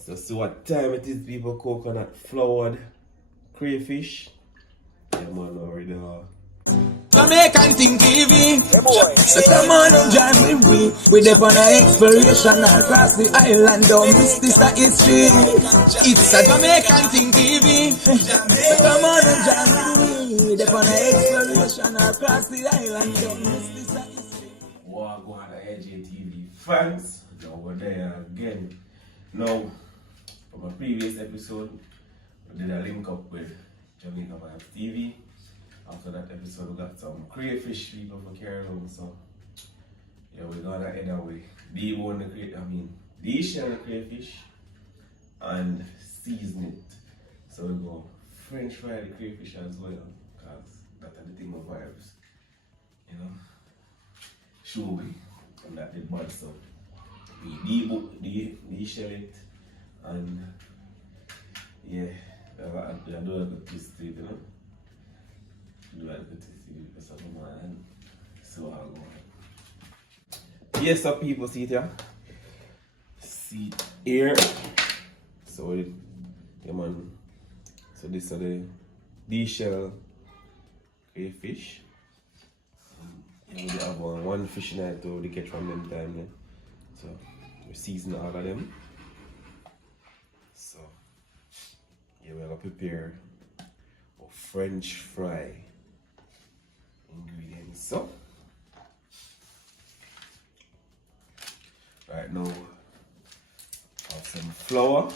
So see what time it is, people. Coconut flavored crayfish. Yeah, man, already Jamaican thing TV. Hey boy. So come on and join with me. We dip on an exploration across the island. Don't miss this a history. It's a Jamaican thing TV. So come on and join with me. We dip on an exploration across the island. Don't miss this a history. what going on AJTV fans. Now we're there again. Now, from a previous episode, we did a link up with Jamaican Vibes TV. After that episode, we got some crayfish people for carry on. So, yeah, we're gonna head away. Debone the crayfish and season it. So we go French fry the crayfish as well, because that's the thing of vibes. You know? Showy. And that did bad stuff. We de-shell it and yeah, I do a good twist to it, you know? Do a good twist to it because of my hand. So I'll go on. Yes, so people see it here. See it here. So it, yeah man. So this are the de-shell crayfish. We have one fish night to catch from them time then. So we season all of them. So yeah, we're gonna prepare a French fry ingredients. So right now have some flour.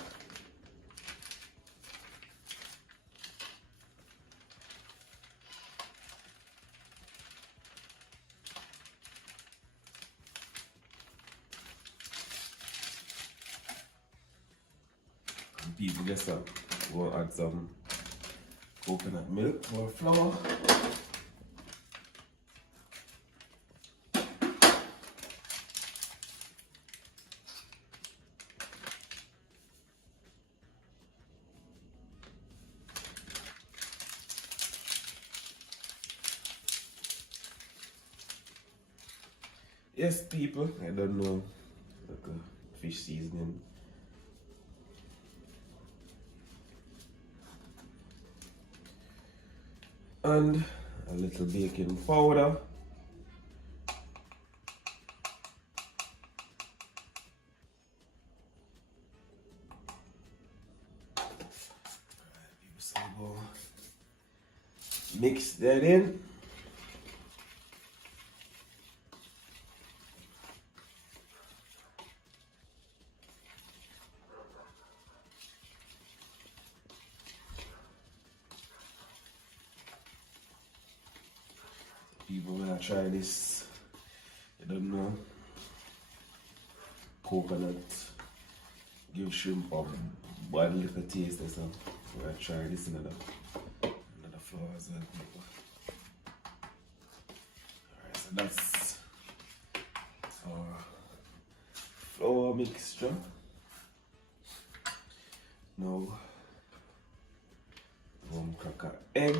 People guess up. We'll add some coconut milk or flour. Yes, people, I don't know like a fish seasoning. And a little baking powder. So go mix that in. People when I try this, you don't know, coconut give shrimp a bad little taste or something. So I try this another flour as well, people. Alright, so that's our flour mixture. Now, one cracker egg.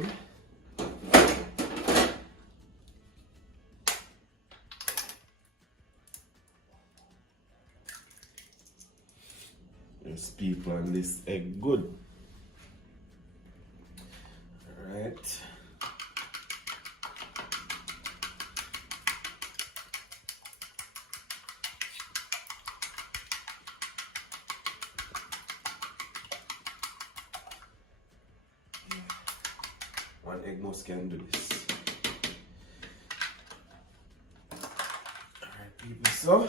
There's people on this egg good. Alright. Yeah. One egg most can do this. Alright people, so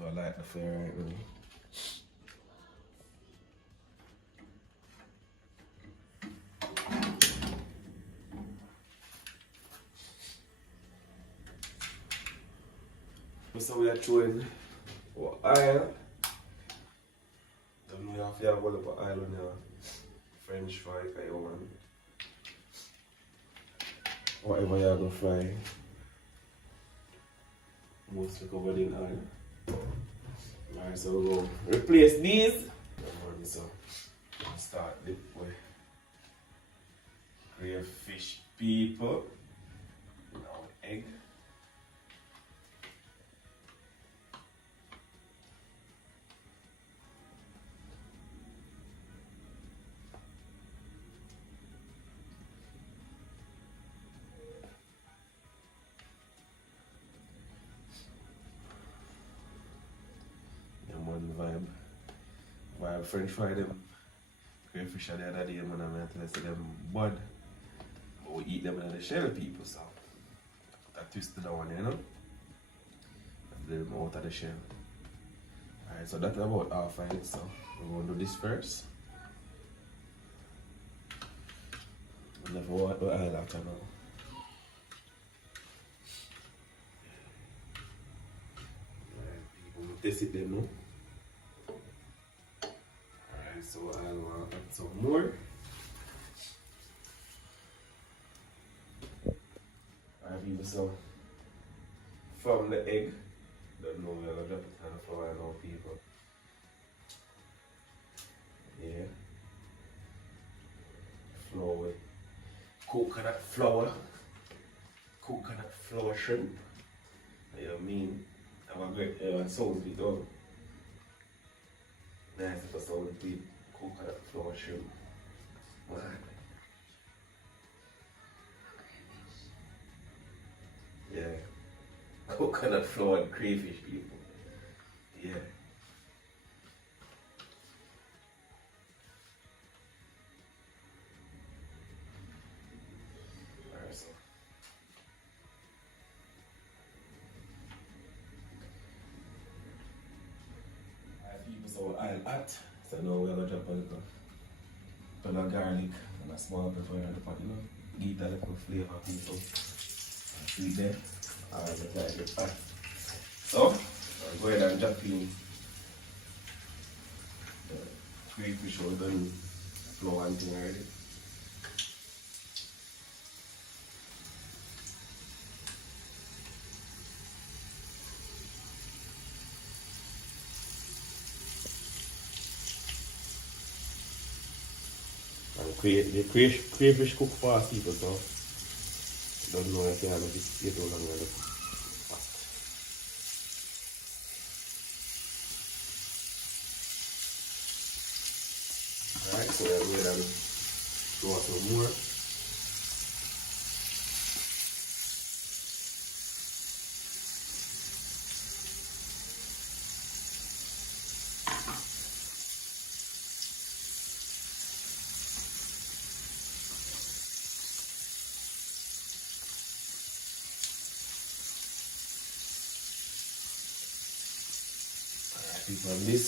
I like the fire right now. So we are throwing our oil. Don't know if you have a lot of oil on your French fry if you want. Whatever you are going to fry, mostly covered in oil. Alright, so we'll replace these. So we'll start with crayfish people. Now egg. While French fry them crayfish the other day, man, I'm tell us them bud. But we eat them in the shell, people, so that twisted that one, you know? Them out of the shell. Alright, so that's about half of it, so we're going to do this first. And then what do I like after now? Alright, people, we'll test it then now. Alright, so I'll add some more. Alright, people, so from the egg, don't know where I'll drop it on the floor now, people. Yeah. Flour with coconut flour shrimp. You know what I mean? Have a great sound with it all. Nice if I sound with coconut flour shrimp. Man. Yeah. Coconut flour and crayfish, people. Yeah. Alright, so. Alright, people, so I'll add. So now we're gonna drop a little garlic and a small pepper in the pot, you know. Give that little flavor, people. And sweet there. Alright, let's get back. So, I'll go ahead and drop in the crayfish we've done flour and thing already. And the crayfish cook fast, people, so don't know if you have to get too long on the pot. Alright, so we're going to throw some more. People, this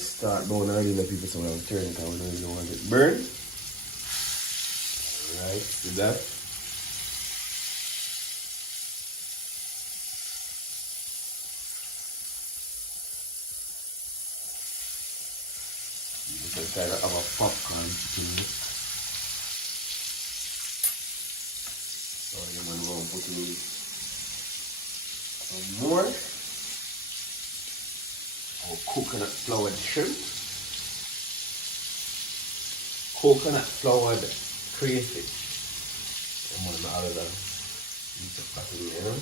start burn already, the people, so we'll turn it and we don't even want it burn. Alright, see that? You can kind of have a popcorn chicken. So you might want to put in some more. Or coconut floured shrimp, coconut floured crayfish. I'm going to add that piece of that in there.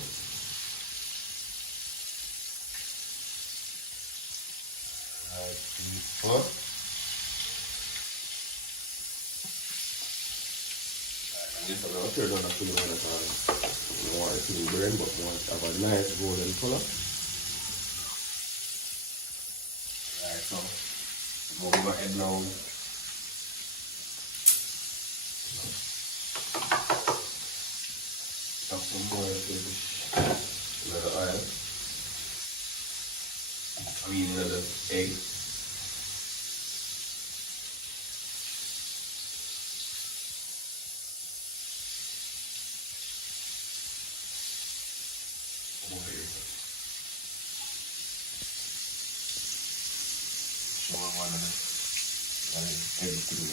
Alright, people. And this I'm going to turn on the food on the time. You don't want it to burn, but you want to have a nice golden color. So, we'll go ahead now. Stop some more fish. Another oil. I mean, another egg. Everything.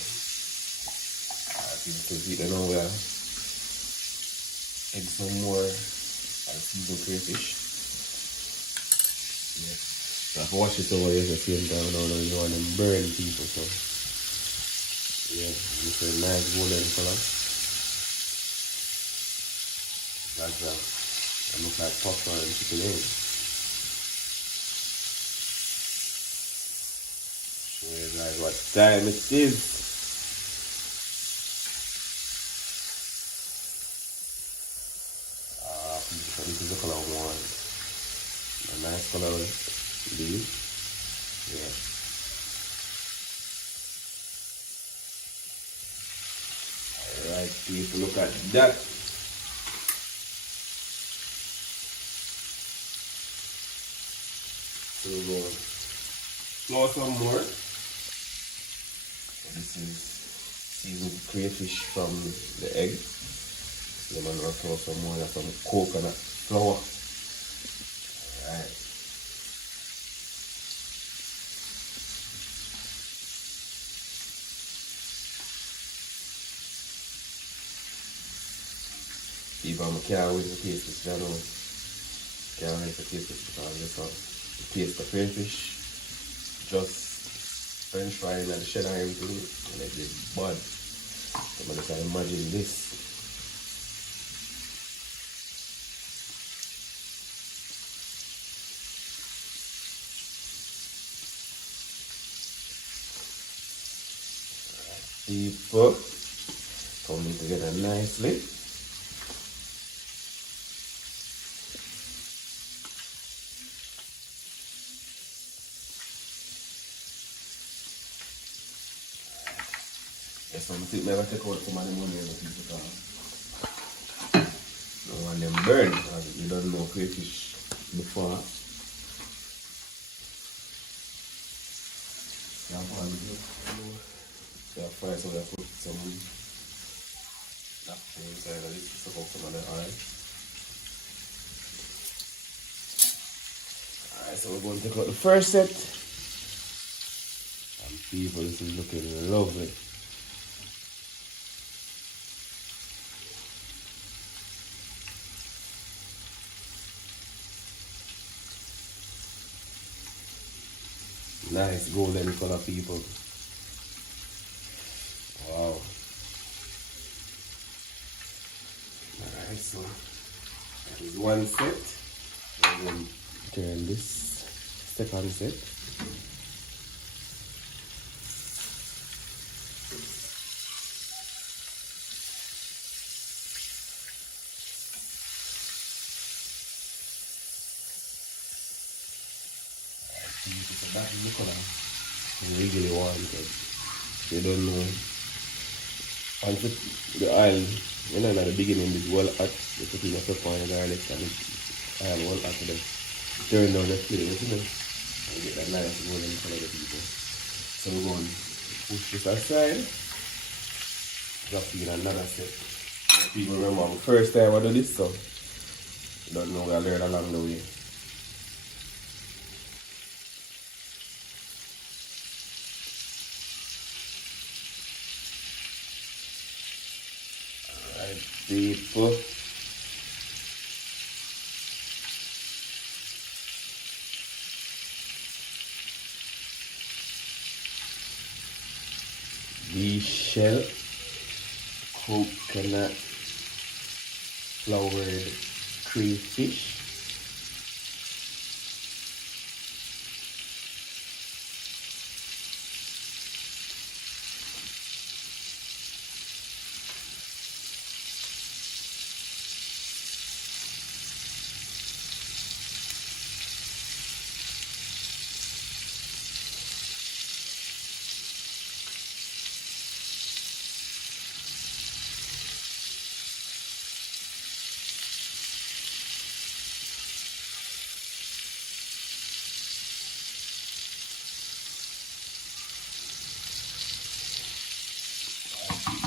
People can eat it now. Egg some more and season crayfish. Yeah. So I've watched it over here at the same time now, you know, and then burn people. So yeah, it's a nice golden color. Like that. It looks like popcorn and chicken egg. Like what time it is. This is the color one. A nice color. These. Yeah. People look at that. So we're going to flour some more. So this is seasoned crayfish from the egg. So I'm going to flour some more of some coconut flour. Alright. People can't wait to taste this, you know. Can't wait to taste this because this one. Taste the crayfish, just french fry and the shell and everything, and it is bad. So I just imagine this. People coming together nicely. Yes, I'm going to never take out some of the money of the people because no one them burn because you don't know crayfish before. So fry so that put some napkin inside of this to suck up some of the oil. Alright, so we're going to take out the first set. And people, this is looking lovely. Nice golden color, people. Wow. Alright, so that is one set. I'm going to turn this second set. So that is the color I really wanted. They don't know. And the oil, you know, at the beginning is well hot. They put in the pepper and the garlic and the oil well hot to them. Turn down the flame, you know, and get that nice golden color of the people. So we're going to push this aside. Drop in another set. People remember the first time I do this, so you don't know, I learned along the way. People, the shell coconut floured crayfish.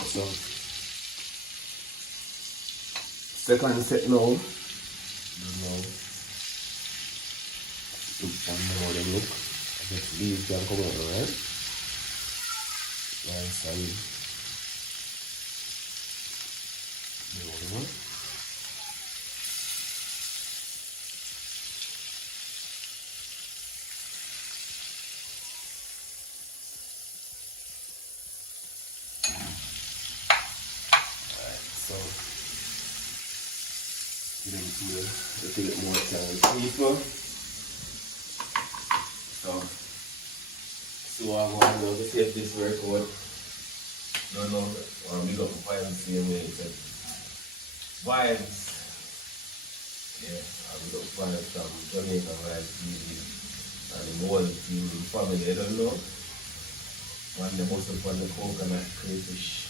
So, second set now. Look one more than look. I guess these can come out, right? Nice and the other one. So, give them to a little bit more time, people. So I'm going to see if this record. Don't know, or we got vibes the same way. It's vibes. Yeah, we got vibes from Jamaican vibes TV and the whole team family. I don't know. One the most of the coconut crayfish.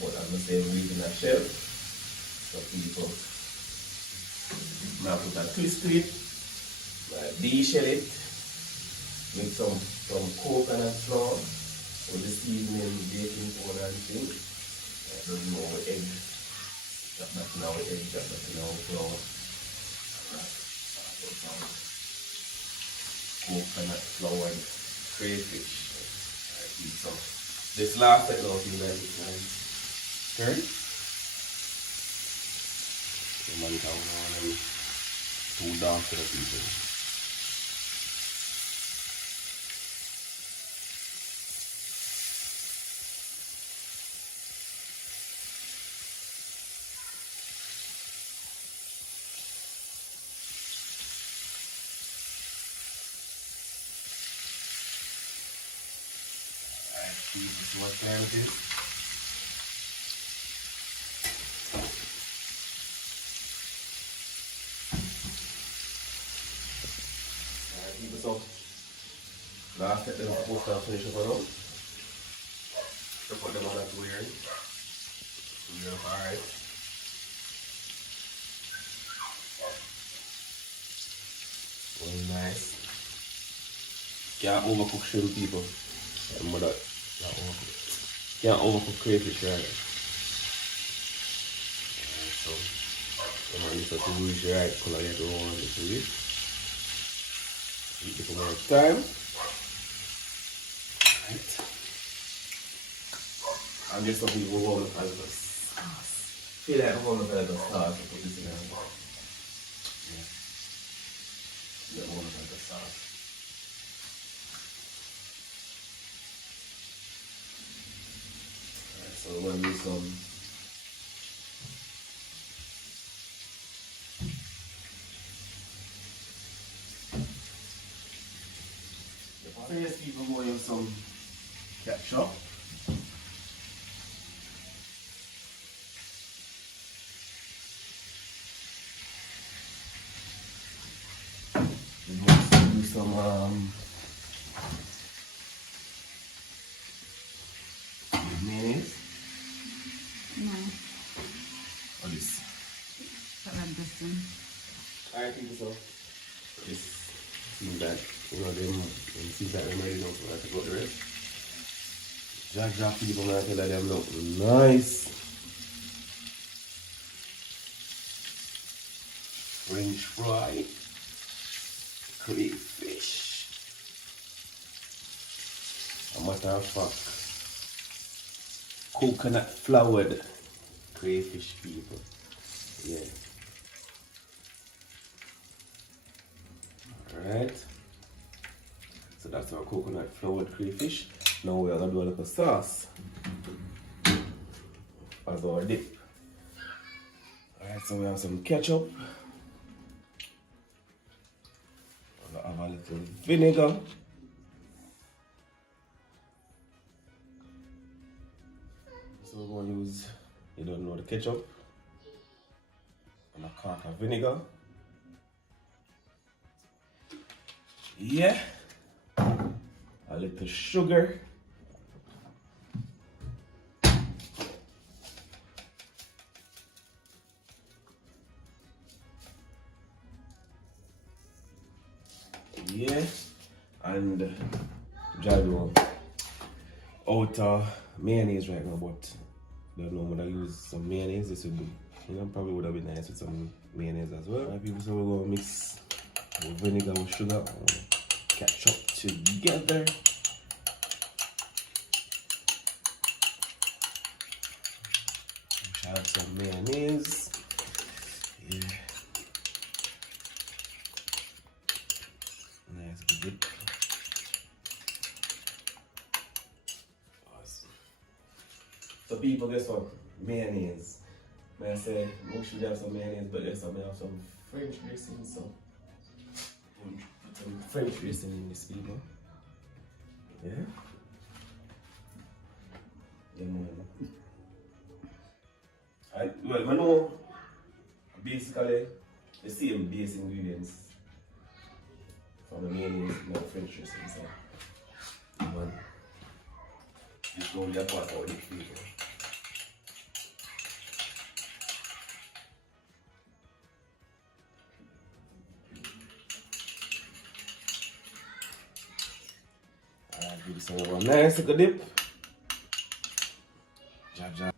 But as I say, we're using a shell. So people, now put a twist to it, de-shell it, with some coconut flour with the seasoning, baking powder and things. I don't know our egg. Drop that in our egg, drop that in our flour. Coconut flour and crayfish. So this last I don't feel like it's nice. Turn. The man down on and too dark for the people. This is what time it is. Alright, keep this up. Last set them supposed to finish up around. So put them on that weird. Alright. Very nice. Can't overcook shrimp, people. Remember that. Can't overcook crayfish, right? So, you might need to use the right color that you want it to be. Heat it for more time. Right. And just something we want to add the sauce. Feel like I want to add the sauce to put this in there. Yeah. You don't want to add the sauce. So we're going to use some Tbsp, we're going to use some ketchup. We're going to use some mayonnaise. No. Or this. I like this one. I think so. This seems that, you know, them seems that I'm ready now, so I have to go the rest. Jack people, man, I feel like them look nice. French fry. Crayfish. A matter of fact, coconut floured crayfish, people. Yeah. Alright. So that's our coconut floured crayfish. Now we are going to do a little sauce as our dip. Alright, so we have some ketchup. We'll have a little vinegar. So we're going to use, you don't know, the ketchup and a quart of vinegar. Yeah. A little sugar. Yeah. And jalo out mayonnaise right now, but I don't know, when I use some mayonnaise, this would be, you know, probably would have been nice with some mayonnaise as well. Right, people, so we're going to mix vinegar with sugar and ketchup together. Add some mayonnaise. Yeah. Nice good dip. Awesome. So people, guess what? Mayonnaise. May I say, we should have some mayonnaise, but yes, I may have some French dressing, so put some French dressing in this, people. Yeah? Yeah, man. Well, I know basically the same base ingredients from the mayonnaise and the French dressing, so but it's only a part of it, people. Give this one nice little dip. Jab, jab.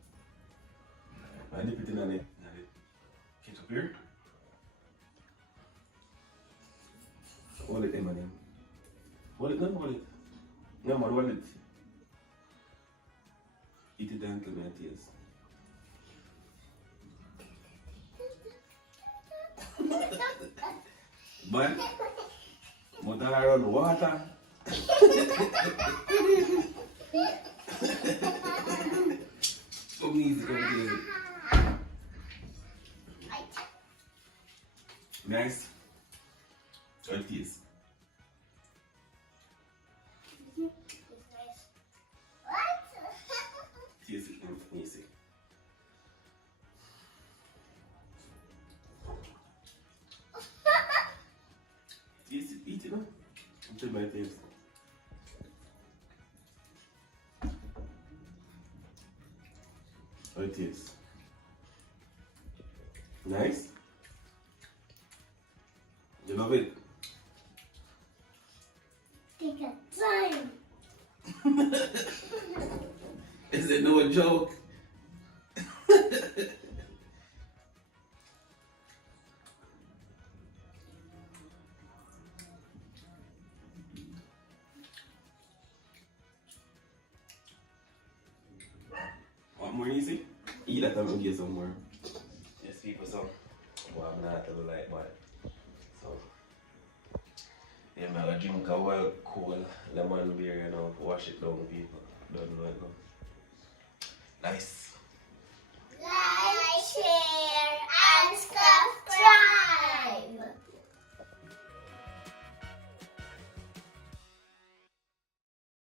I dip it in the ketchup here. Hold it, man. Hold it, no, hold it. No, man, hold it. Eat it until my taste. But, I run water. Come easy, come easy. Nice. How it is? Taste it, let me see. Taste it, eat it, no? Until my taste. How it is? Nice? You love it? Take a time. Is it no joke? Want more easy? Eat that time and get some more. Yes, people, so. Well, I'm not tell you like that. So. Yeah, I'm gonna drink a well cool lemon beer, you know, wash it down, people. Don't know it, no. Nice. Like, share.